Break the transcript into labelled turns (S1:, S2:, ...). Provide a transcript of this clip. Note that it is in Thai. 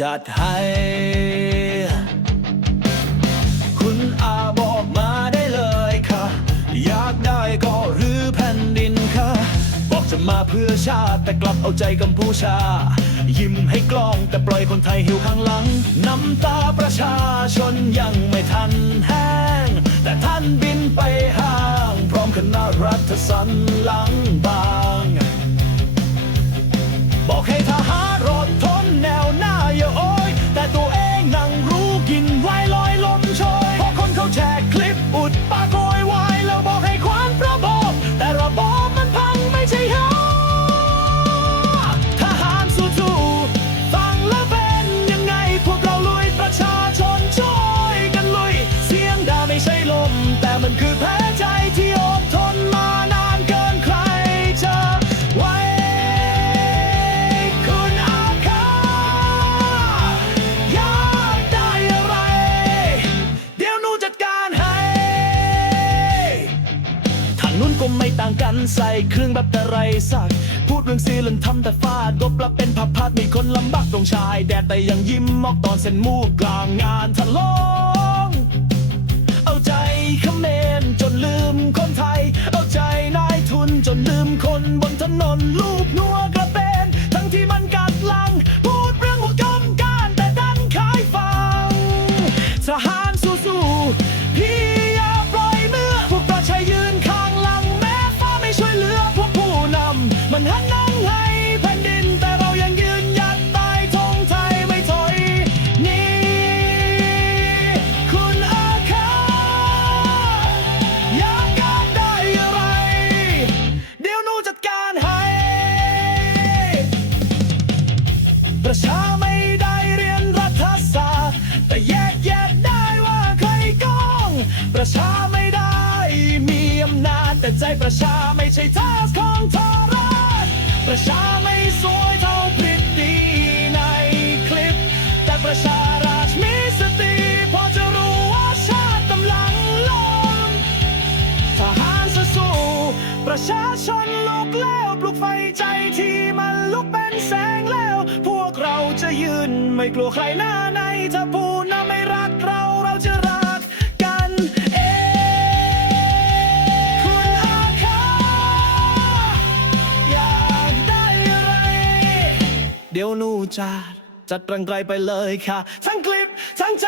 S1: จัดให้ คุณอาบอกมาได้เลยค่ะ อยากได้ก็รื้อแผ่นดินค่ะ บอกจะมาเพื่อชาติแต่กลับเอาใจกัมพูชา ยิ้มให้กล้องแต่ปล่อยคนไทยหิวข้างหลัง น้ำตาประชาชนยังไม่ทันแห้ง แต่ท่านบินไปห้าง พร้อมคณะรัฐสันหลัง ก็ไม่ต่างกันใส่เครื่องแบบแต่ไรสัก พูดเรื่องซีเรื่องทำแต่ฟาดกบละเป็นผับพัดมีคนลำบากตรงชาย แดดแต่ยังยิ้มมอกตอนเส้นมูกกลางงานทะลงเอาใจเขมรจนลืมคนไทย เอาใจนายทุนจนลืมคนบนถนนลูก ใช่ทาสของทาราชประชาไม่สวยเท่าพริตดีในคลิป แต่ประชาราชมีสติพอจะรู้ว่าชาติกำลังล้มทหารสู้ประชาชนลุกแล้วปลุกไฟใจที่มันลุกเป็นแสงแล้ว พวกเราจะยืนไม่กลัวใครหน้าในถ้าผู้ เดี๋ยวหนูจะจัดรังไกลไปเลยค่ะ ทั้งคลิปทั้งใจ